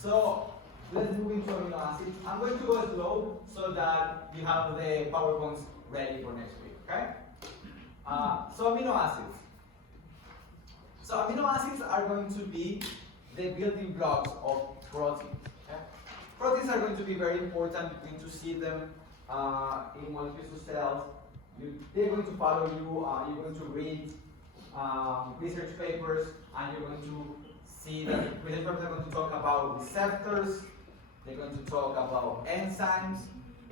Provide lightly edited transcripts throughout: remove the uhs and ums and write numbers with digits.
So let's move into amino acids. I'm going to go slow so that you have the PowerPoints ready for next week, okay? So amino acids. So amino acids are going to be the building blocks of proteins. Okay? Proteins are going to be very important. You're going to see them in molecules of cells. They're going to follow you. You're going to read research papers, and you're going to see that research papers are going to talk about receptors. They're going to talk about enzymes.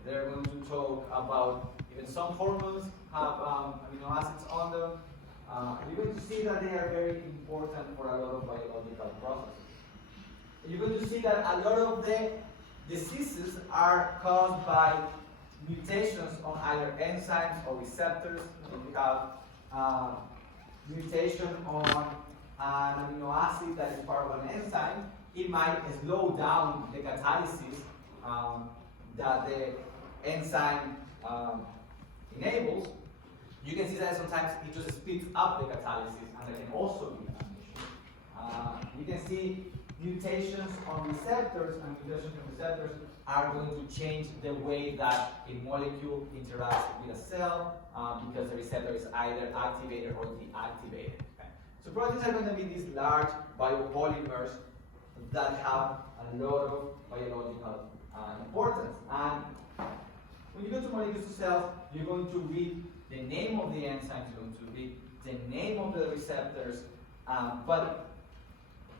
They're going to talk about even some hormones have amino acids on them. You're going to see that they are very important for a lot of biological processes. You're going to see that a lot of the diseases are caused by mutations on either enzymes or receptors. If you have mutation on an amino acid that is part of an enzyme, it might slow down the catalysis that the enzyme enables. You can see that sometimes it just speeds up the catalysis, and that can also be an issue. You can see mutations on receptors, and mutations on receptors are going to change the way that a molecule interacts with a cell because the receptor is either activated or deactivated. Okay? So proteins are going to be these large biopolymers that have a lot of biological importance. And when you go to molecules of cells, you're going to read the name of the enzymes, you're going to read the name of the receptors, but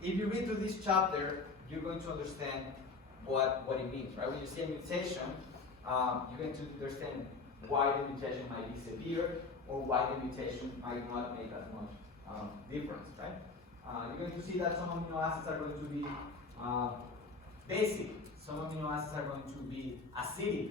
if you read through this chapter, you're going to understand what it means, right? When you see a mutation, you're going to understand why the mutation might be severe or why the mutation might not make as much difference, right? You're going to see that some amino acids are going to be basic, some amino acids are going to be acidic,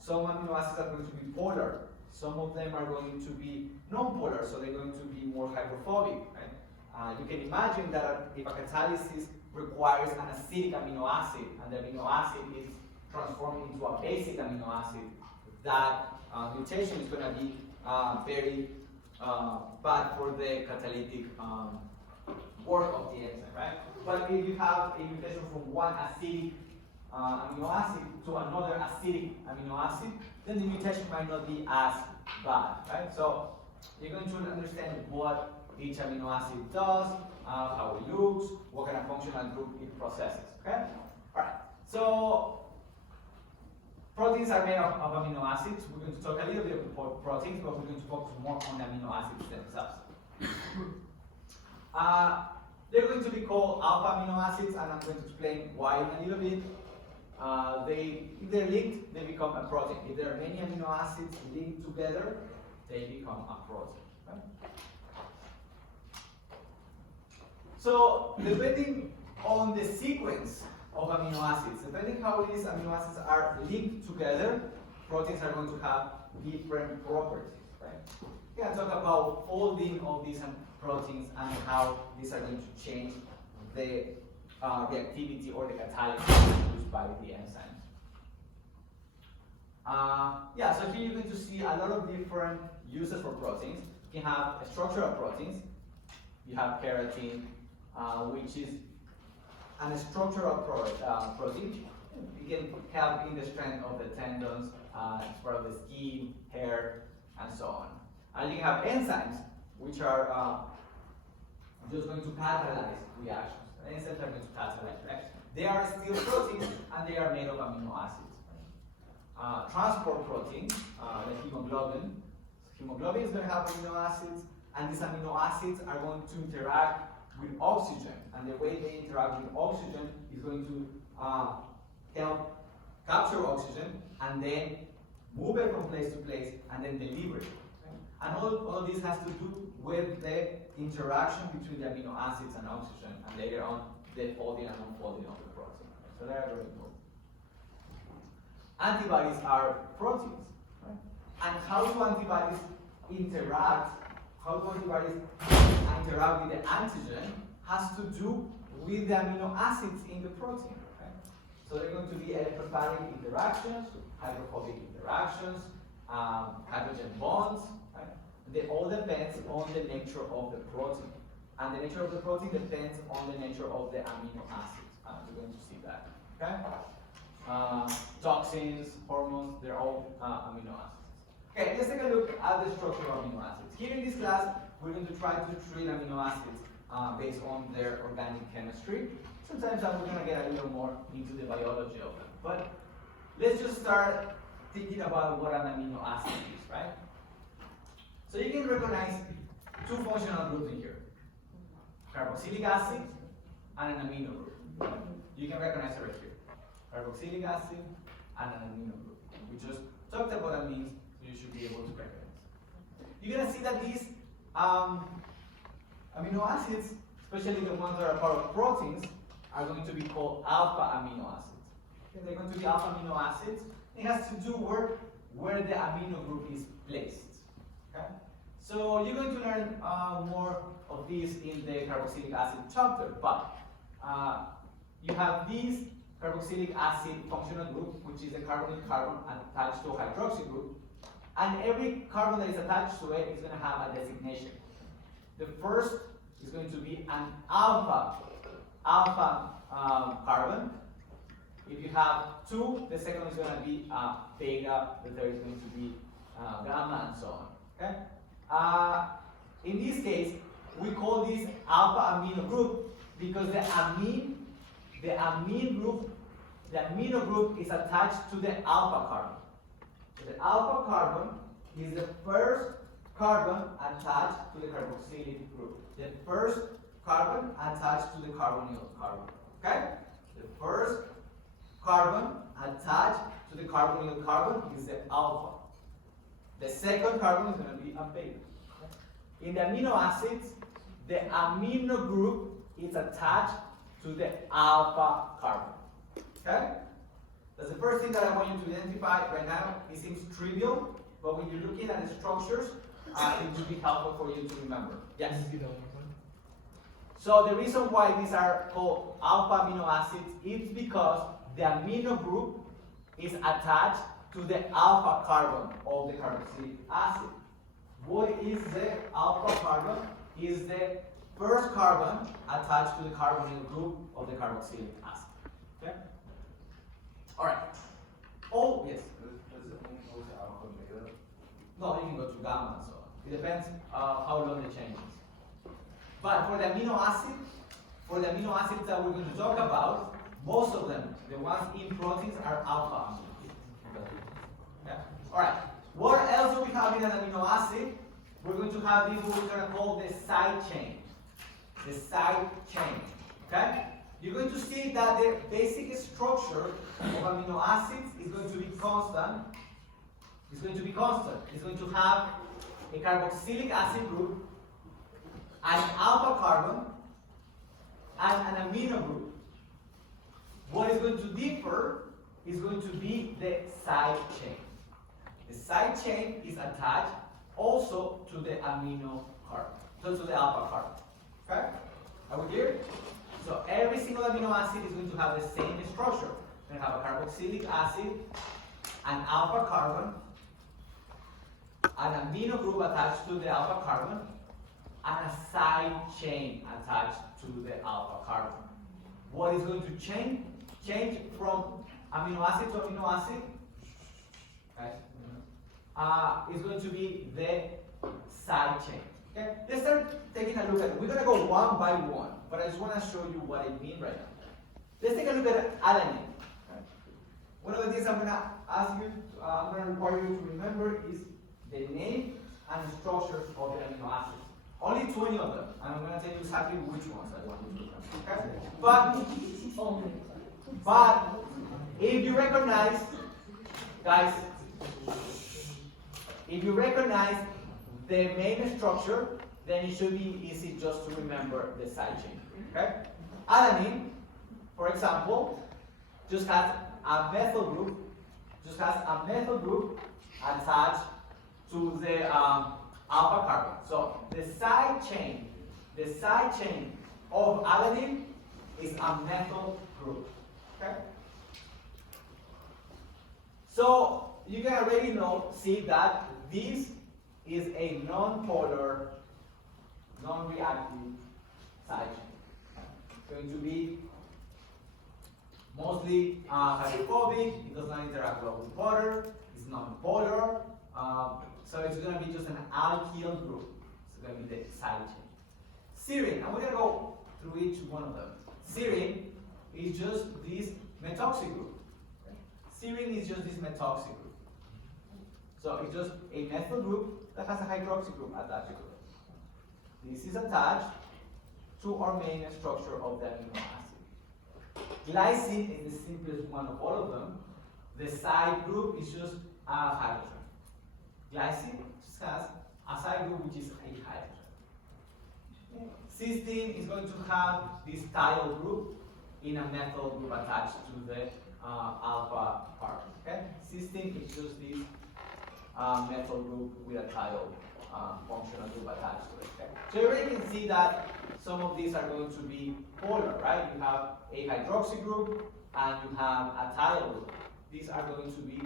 some amino acids are going to be polar, some of them are going to be non-polar, so they're going to be more hydrophobic, right? You can imagine that if a catalysis requires an acidic amino acid, and the amino acid is transformed into a basic amino acid, that mutation is going to be very bad for the catalytic work of the enzyme, right? But if you have a mutation from one acidic amino acid to another acidic amino acid, then the mutation might not be as bad, right? So you're going to understand what each amino acid does, how it looks, what kind of functional group it processes, okay? All right, so proteins are made of amino acids. We're going to talk a little bit about proteins, but we're going to focus more on the amino acids themselves. They're going to be called alpha amino acids, and I'm going to explain why in a little bit. If they're linked, they become a protein. If there are many amino acids linked together, they become a protein. Right? So, depending on the sequence of amino acids, depending how these amino acids are linked together, proteins are going to have different properties. Right? We can talk about folding of these proteins and how these are going to change the reactivity or the catalysis used by the enzymes. So here you're going to see a lot of different uses for proteins. You can have structural proteins. You have keratin, which is a structural protein. You can help in the strength of the tendons, it's part of the skin, hair, and so on. And you have enzymes, which are just going to catalyze reactions. Enzymes are going to catalyze reactions. They are still proteins, and they are made of amino acids. Transport protein, like hemoglobin. Hemoglobin is going to have amino acids, and these amino acids are going to interact with oxygen. And the way they interact with oxygen is going to help capture oxygen and then move it from place to place and then deliver it. And all of this has to do with the interaction between the amino acids and oxygen, and later on the folding and unfolding of the protein. So they are very important. Antibodies are proteins. Right? And how do antibodies interact? How do antibodies interact with the antigen has to do with the amino acids in the protein. Right? So they're going to be electrophoretic interactions, hydrophobic interactions, hydrogen bonds. Right? They all depends on the nature of the protein. And the nature of the protein depends on the nature of the amino acids. We're going to see that. Okay? Toxins, hormones, they're all amino acids. Okay, let's take a look at the structure of amino acids. Here in this class, we're going to try to treat amino acids based on their organic chemistry. Sometimes we're going to get a little more into the biology of them. But let's just start thinking about what an amino acid is, right? So you can recognize two functional groups in here. Carboxylic acid and an amino group. You can recognize it right here. Carboxylic acid and an amino group. We just talked about what that means, so you should be able to recognize. You're going to see that these amino acids, especially the ones that are part of proteins, are going to be called alpha amino acids. Okay, they're going to be alpha amino acids. It has to do where the amino group is placed. Okay? So you're going to learn more of this in the carboxylic acid chapter, but you have this carboxylic acid functional group, which is a carbon-carbon attached to a hydroxy group, and every carbon that is attached to it is going to have a designation. The first is going to be an alpha carbon. If you have two, the second is going to be beta, the third is going to be gamma, and so on. Okay? In this case, we call this alpha amino group because the amino group is attached to the alpha carbon. So the alpha carbon is the first carbon attached to the carboxylic group. The first carbon attached to the carbonyl carbon. Okay? The first carbon attached to the carbonyl carbon is the alpha. The second carbon is going to be a beta. In the amino acids, the amino group is attached to the alpha carbon. Okay? That's the first thing that I want you to identify right now. It seems trivial, but when you're looking at the structures, it will be helpful for you to remember. Yes? So the reason why these are called alpha amino acids is because the amino group is attached to the alpha carbon of the carboxylic acid. What is the alpha carbon? Is the first carbon attached to the carbonyl group of the carboxylic acid. Okay? Alright. Oh, yes. No, you can go to gamma and so on. It depends how long the change is. But for the amino acids that we're going to talk about, most of them, the ones in proteins, are alpha amino. Yeah. Alright. What else do we have in an amino acid? We're going to have this what we're going to call the side chain. The side chain. Okay? You're going to see that the basic structure of amino acids is going to be constant. It's going to be constant. It's going to have a carboxylic acid group, an alpha carbon, and an amino group. What is going to differ is going to be the side chain. The side chain is attached also to the amino carbon, so to the alpha carbon. Okay? Are we here? So every single amino acid is going to have the same structure. We're going to have a carboxylic acid, an alpha carbon, an amino group attached to the alpha carbon, and a side chain attached to the alpha carbon. What is going to change from amino acid to amino acid? Okay. Is going to be the side chain. Okay? Let's start taking a look at it. We're going to go one by one, but I just want to show you what I mean right now. Let's take a look at alanine. Okay? One of the things I'm going to ask you, I'm going to require you to remember is the name and the structures of the amino acids. Only 20 of them, and I'm going to tell you exactly which ones I want you to remember. Okay? But if you recognize, guys, if you recognize the main structure, then it should be easy just to remember the side chain. Okay? Alanine, for example, just has a methyl group, attached to the alpha carbon. So the side chain of alanine is a methyl group. Okay? So you can already see that this is a non-polar, non-reactive side chain. It's going to be mostly hydrophobic, it does not interact well with water, it's non-polar, so it's going to be just an alkyl group. It's going to be the side chain. Serine, and we're going to go through each one of them. Serine is just this methoxy group. Serine is just this methoxy group. So it's just a methyl group that has a hydroxy group attached to it. This is attached to our main structure of the amino acid. Glycine is the simplest one of all of them. The side group is just a hydrogen. Glycine just has a side group which is a hydrogen. Cysteine is going to have this thiol group in a methyl group attached to the alpha carbon. Okay? Cysteine is just this methyl group with a thiol functional group attached to it. Okay? So you already can see that some of these are going to be polar, right? You have a hydroxy group and you have a thiol group. These are going to be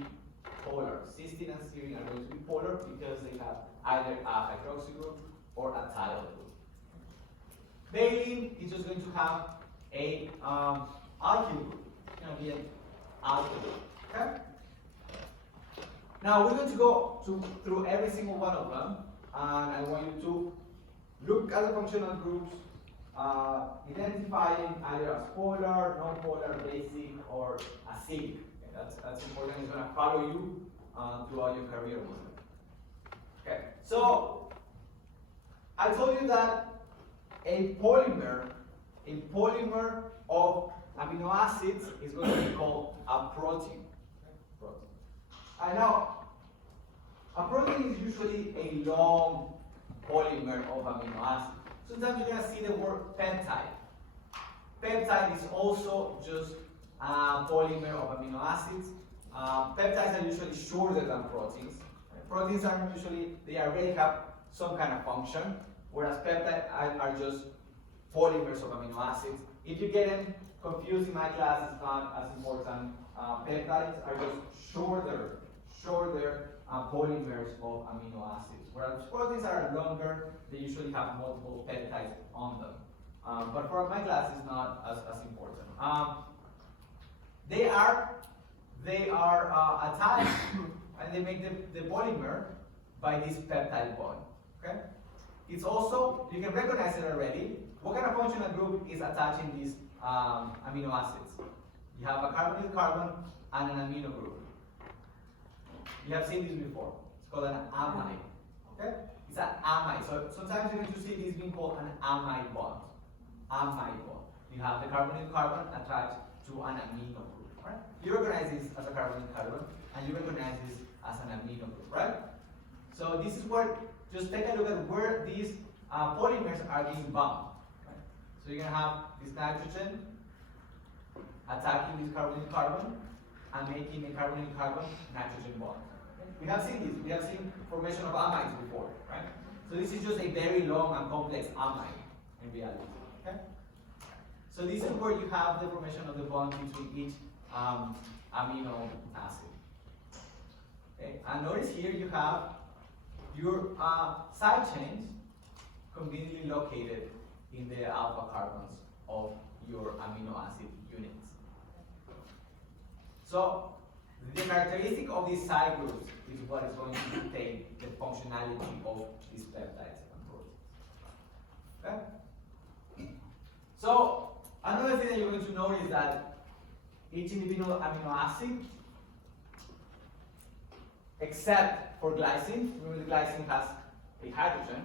polar. Cysteine and serine are going to be polar because they have either a hydroxy group or a thiol group. Valine is just going to have a alkyl group. It's going to be an alkyl group. Okay? Now we're going to go through every single one of them, and I want you to look at the functional groups, identifying either as polar, non-polar, basic, or acidic. Okay, that's important. It's going to follow you throughout your career with it. Okay, so I told you that a polymer of amino acids is going to be called a protein. I know a protein is usually a long polymer of amino acids. Sometimes you're going to see the word peptide. Peptide is also just a polymer of amino acids. Peptides are usually shorter than proteins. Proteins are usually, they already have some kind of function, whereas peptides are just polymers of amino acids. If you get them confused in my class, it's not as important. Peptides are just shorter polymers of amino acids, whereas proteins are longer. They usually have multiple peptides on them. But for my class, it's not as important. They are attached, and they make the polymer by this peptide bond. Okay? It's also, you can recognize it already. What kind of functional group is attaching these amino acids? You have a carbonyl carbon and an amino group. You have seen this before. It's called an amide. Okay? It's an amide. So sometimes you're going to see this being called an amide bond. Amide bond. You have the carbonyl carbon attached to an amino group. Right? You recognize this as a carbonyl carbon, and you recognize this as an amino group, right? So this is where, just take a look at where these polymers are being bound. Right? So you're going to have this nitrogen attacking this carbonyl carbon and making a carbonyl carbon nitrogen bond. Okay? We have seen this. We have seen formation of amides before, right? So this is just a very long and complex amide in reality. Okay? So this is where you have the formation of the bond between each amino acid. Okay? And notice here you have your side chains conveniently located in the alpha carbons of your amino acid units. So the characteristic of these side groups is what is going to dictate the functionality of these peptides and proteins. Okay? So another thing that you're going to notice is that each individual amino acid, except for glycine, remember the glycine has a hydrogen,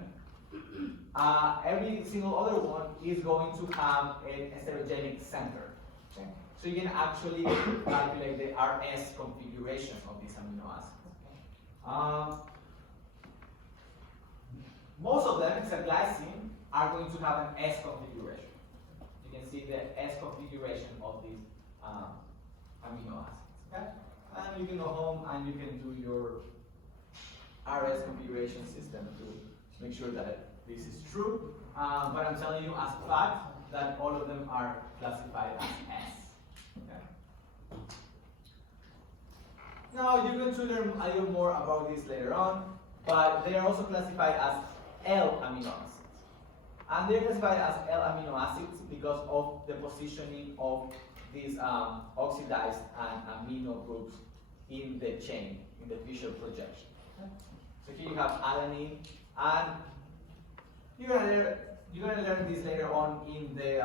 every single other one is going to have an heterogenic center. Okay? So you can actually calculate the RS configuration of these amino acids. Most of them, except glycine, are going to have an S configuration. You can see the S configuration of these amino acids. Okay? And you can go home and you can do your RS configuration system to make sure that this is true. But I'm telling you as a fact that all of them are classified as S. Okay? Now you're going to learn a little more about this later on, but they are also classified as L amino acids. And they're classified as L amino acids because of the positioning of these oxidized and amino groups in the chain, in the visual projection. Okay? So here you have alanine, and you're gonna learn this later on in the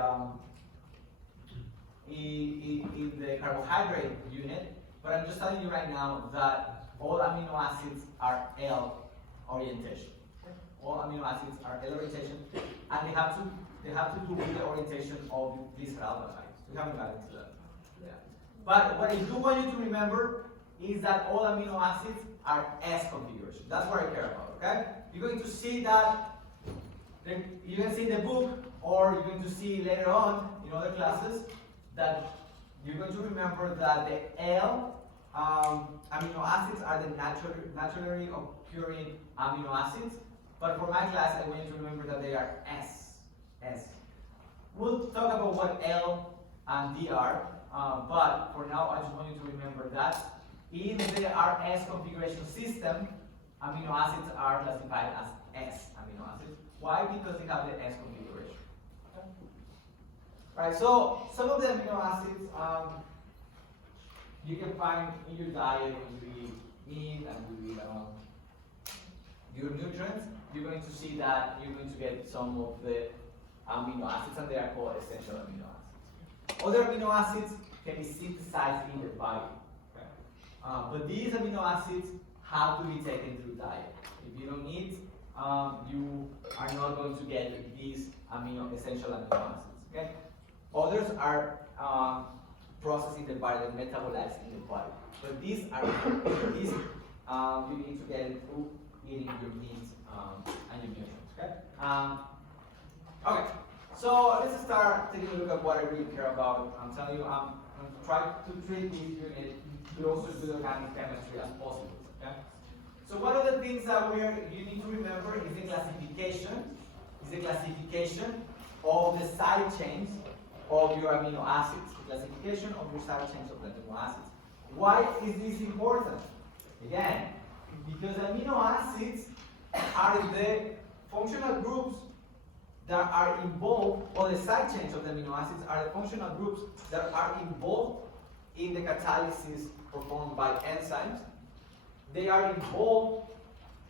carbohydrate unit. But I'm just telling you right now that all amino acids are L orientation. All amino acids are L orientation, and they have to do with the orientation of glyceraldehydes. We haven't gotten into that. Yeah. But what I do want you to remember is that all amino acids are S configuration. That's what I care about. Okay? You're going to see that. You can see in the book, or you're going to see later on in other classes that you're going to remember that the L amino acids are the naturally occurring amino acids. But for my class, I want you to remember that they are S. We'll talk about what L and D are, but for now, I just want you to remember that in the RS configuration system, amino acids are classified as S amino acids. Why? Because they have the S configuration. Okay. Right. So some of the amino acids you can find in your diet when you eat meat and you eat your nutrients. You're going to see that you're going to get some of the amino acids, and they are called essential amino acids. Other amino acids can be synthesized in the body. Okay. But these amino acids have to be taken through diet. If you don't eat, you are not going to get these essential amino acids. Okay? Others are processed in the body, they're metabolized in the body. But these you need to get it through eating your meat and your nutrients. Okay? Okay. So let's start taking a look at what I really care about. I'm telling you, I'm going to try to treat this unit closer to the organic chemistry as possible. Okay? So one of the things that you need to remember is the classification. Of the side chains of your amino acids. The classification of your side chains of the amino acids. Why is this important? Again, because amino acids are the functional groups that are involved, or the side chains of the amino acids are the functional groups that are involved in the catalysis performed by enzymes. They are involved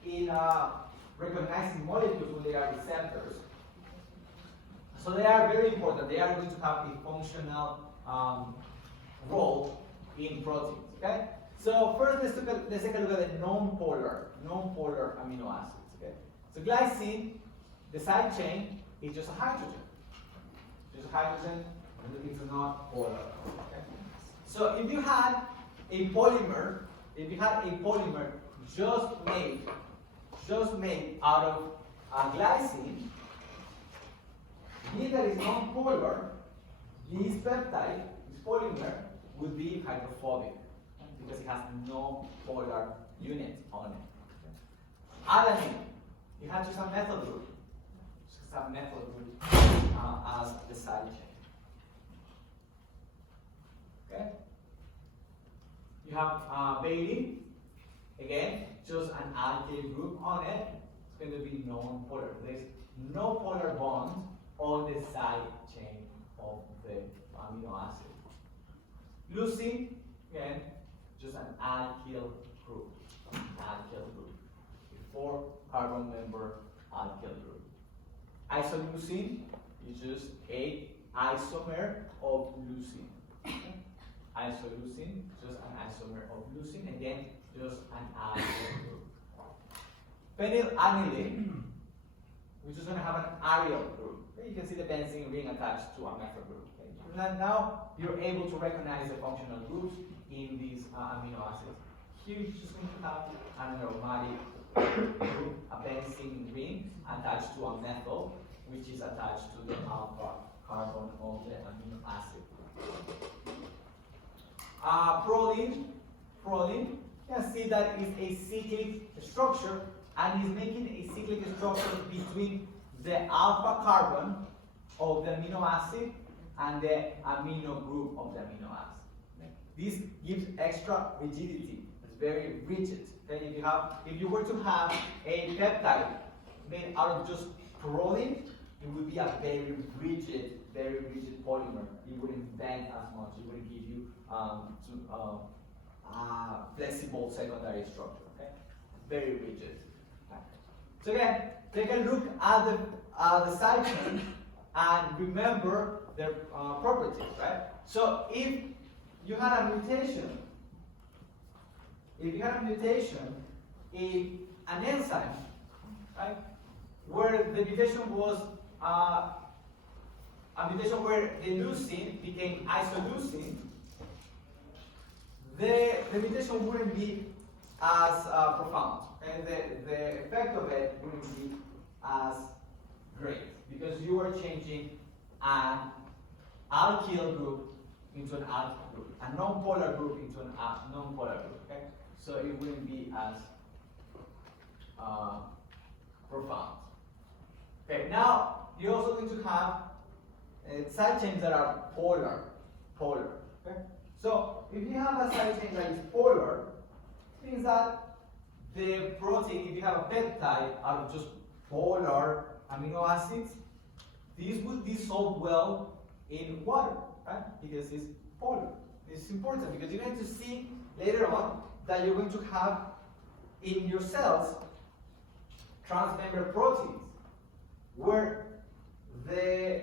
in recognizing molecules when they are receptors. So they are very important. They are going to have a functional role in proteins. Okay. So first, let's take a look at the non-polar amino acids. Okay. So glycine, the side chain is just a hydrogen. And it's not polar. Okay. So if you had a polymer, just made out of glycine, this that is non-polar, this peptide, this polymer, would be hydrophobic because it has no polar unit on it. Alanine, it has just a methyl group. As the side chain. Okay? You have valine, again, just an alkyl group on it. It's going to be non-polar. There's no polar bond on the side chain of the amino acid. Leucine, again, just an alkyl group. A 4-carbon member alkyl group. Isoleucine is just an isomer of leucine. Isoleucine, just an isomer of leucine. Again, just an alkyl group. Phenylalanine, which is going to have an aryl group. You can see the benzene ring attached to a methyl group. Okay? Now you're able to recognize the functional groups in these amino acids. Here you're just going to have an aromatic group, a benzene ring attached to a methyl, which is attached to the alpha carbon of the amino acid. Proline, you can see that is a cyclic structure, and is making a cyclic structure between the alpha carbon of the amino acid and the amino group of the amino acid. This gives extra rigidity. It's very rigid. Okay? If you were to have a peptide made out of just proline, it would be a very rigid very rigid polymer, it wouldn't bend as much. It wouldn't give you flexible secondary structure. Okay, very rigid. Okay. So again, take a look at the side chain and remember their properties, right? So if you had a mutation, in an enzyme, right, where the mutation was a mutation where the leucine became isoleucine, the mutation wouldn't be as profound, and the effect of it wouldn't be as great because you are changing an alkyl group into an alkyl group, a non-polar group into a non-polar group. Okay, so it wouldn't be as profound. Okay, now you're also going to have side chains that are polar. Okay, so if you have a side chain that is polar, it means that the protein, if you have a peptide out of just polar amino acids, these would dissolve well in water, right? Because it's polar. This is important because you're going to see later on that you're going to have in your cells transmembrane proteins, where the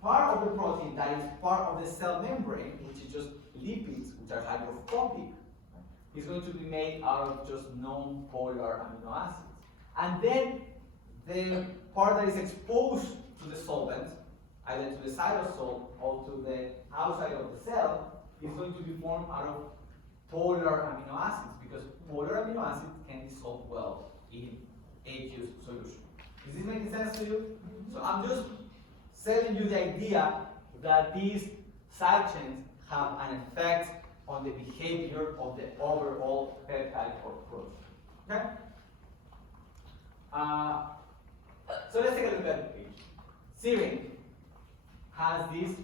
part of the protein that is part of the cell membrane, which is just lipids, which are hydrophobic, is going to be made out of just non-polar amino acids. And then the part that is exposed to the solvent, either to the cytosol or to the outside of the cell, is going to be formed out of polar amino acids, because polar amino acids can dissolve well in aqueous solution. Is this making sense to you? So I'm just selling you the idea that these side chains have an effect on the behavior of the overall peptide or protein. Okay? So let's take a look at the page. Serine has this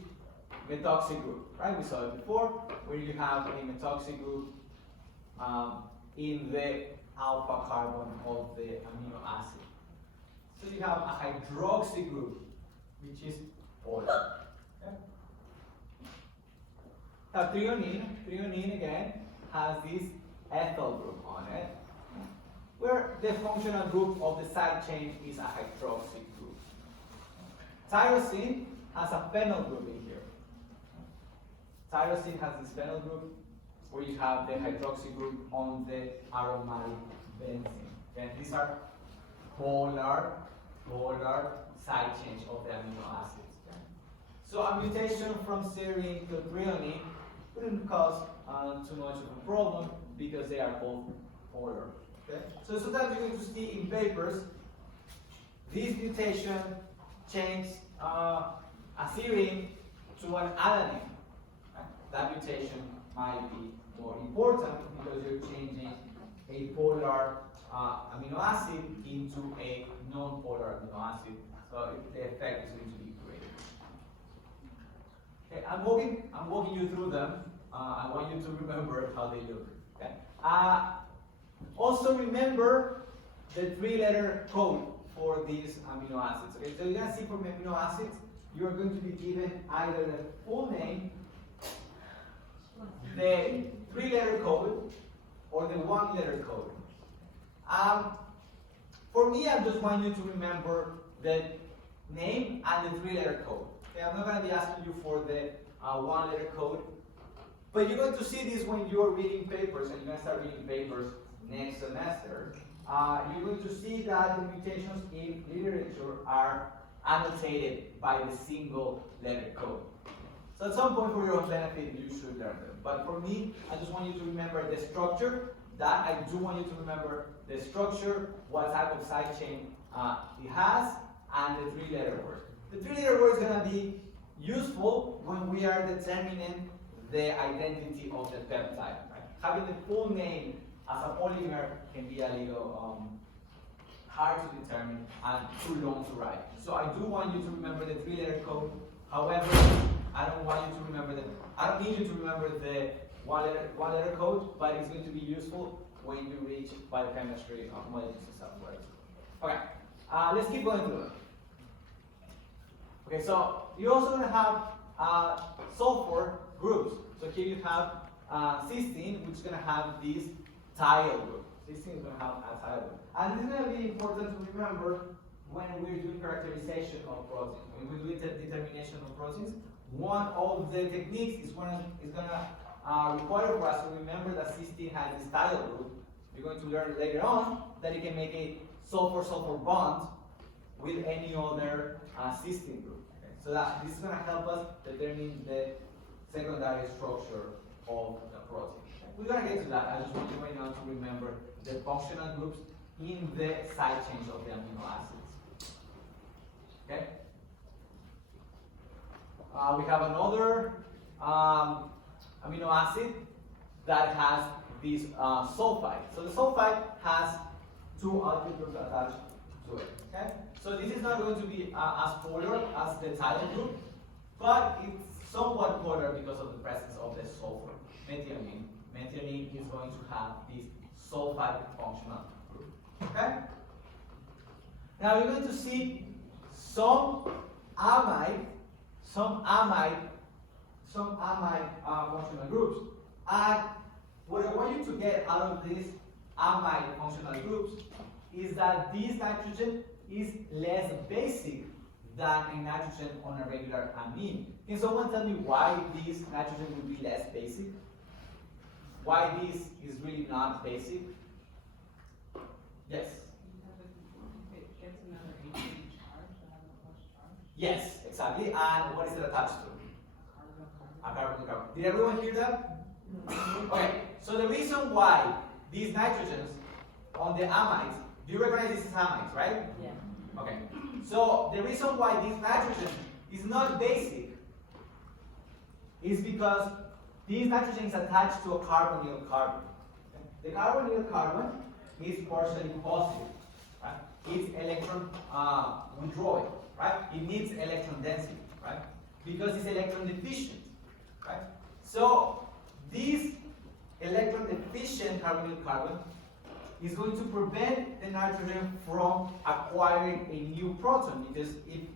methoxy group, right? We saw it before, where you have a methoxy group in the alpha carbon of the amino acid. So you have a hydroxy group, which is polar. Okay? Now threonine again has this ethyl group on it, where the functional group of the side chain is a hydroxy group. Tyrosine has a phenyl group in here. Tyrosine has this phenyl group where you have the hydroxy group on the aromatic benzene. And these are polar side chains of the amino acids. Okay? So a mutation from serine to threonine wouldn't cause too much of a problem because they are both polar. Okay? So sometimes you're going to see in papers this mutation change a serine to an alanine. Right? That mutation might be more important because you're changing a polar amino acid into a non-polar amino acid, so the effect is going to be great. Okay, I'm walking you through them. I want you to remember how they look. Okay. Also remember the 3-letter code for these amino acids. Okay, so you're gonna see for amino acids, you are going to be given either the full name, the 3-letter code, or the 1-letter code. For me, I just want you to remember the name and the 3-letter code. Okay, I'm not going to be asking you for the 1-letter code, but you're going to see this when you're reading papers, and you're going to start reading papers next semester. You're going to see that the mutations in literature are annotated by the single letter code. So at some point for your own benefit, you should learn them. But for me, I just want you to remember the structure. That I do want you to remember the structure, what type of side chain it has, and the 3-letter word. The 3-letter word is going to be useful when we are determining the identity of the peptide. Right? Having the full name as a polymer can be a little hard to determine and too long to write. So I do want you to remember the 3-letter code. However, I don't need you to remember the one-letter code, but it's going to be useful when you reach biochemistry molecules and software. Okay, let's keep going through them. Okay, so you're also going to have sulfur groups. So here you have cysteine, which is going to have this tile group. Cysteine is going to have a tile group. And this is going to be important to remember when we're doing characterization of proteins. When we're doing the determination of proteins, one of the techniques is going to require for us to remember that cysteine has this tile group. You're going to learn later on that you can make a sulfur-sulfur bond with any other cysteine group. Okay? So that this is going to help us determine the secondary structure of the protein. Okay? We're going to get to that. I just want you right now to remember the functional groups in the side chains of the amino acids. Okay? We have another amino acid that has this sulfide. So the sulfide has two alkyl groups attached to it. Okay? So this is not going to be as polar as the tile group, but it's somewhat polar because of the presence of the sulfur, methionine. Methionine is going to have this sulfide functional group. Okay? Now you're going to see some amide functional groups. And what I want you to get out of these amide functional groups is that this nitrogen is less basic than a nitrogen on a regular amine. Can someone tell me why this nitrogen would be less basic? Why this is really not basic? Yes? If it gets another ATP charge, that has a plus charge. Yes, exactly. And what is it attached to? A carbon. Did everyone hear that? Okay, so the reason why these nitrogens on the amides, do you recognize this as amides, right? Yeah. Okay, so the reason why this nitrogen is not basic is because this nitrogen is attached to a carbonyl carbon. The carbonyl carbon is partially positive, right? It's electron withdrawing, right? It needs electron density, right? Because it's electron deficient, right? So this electron deficient carbonyl carbon is going to prevent the nitrogen from acquiring a new proton, because if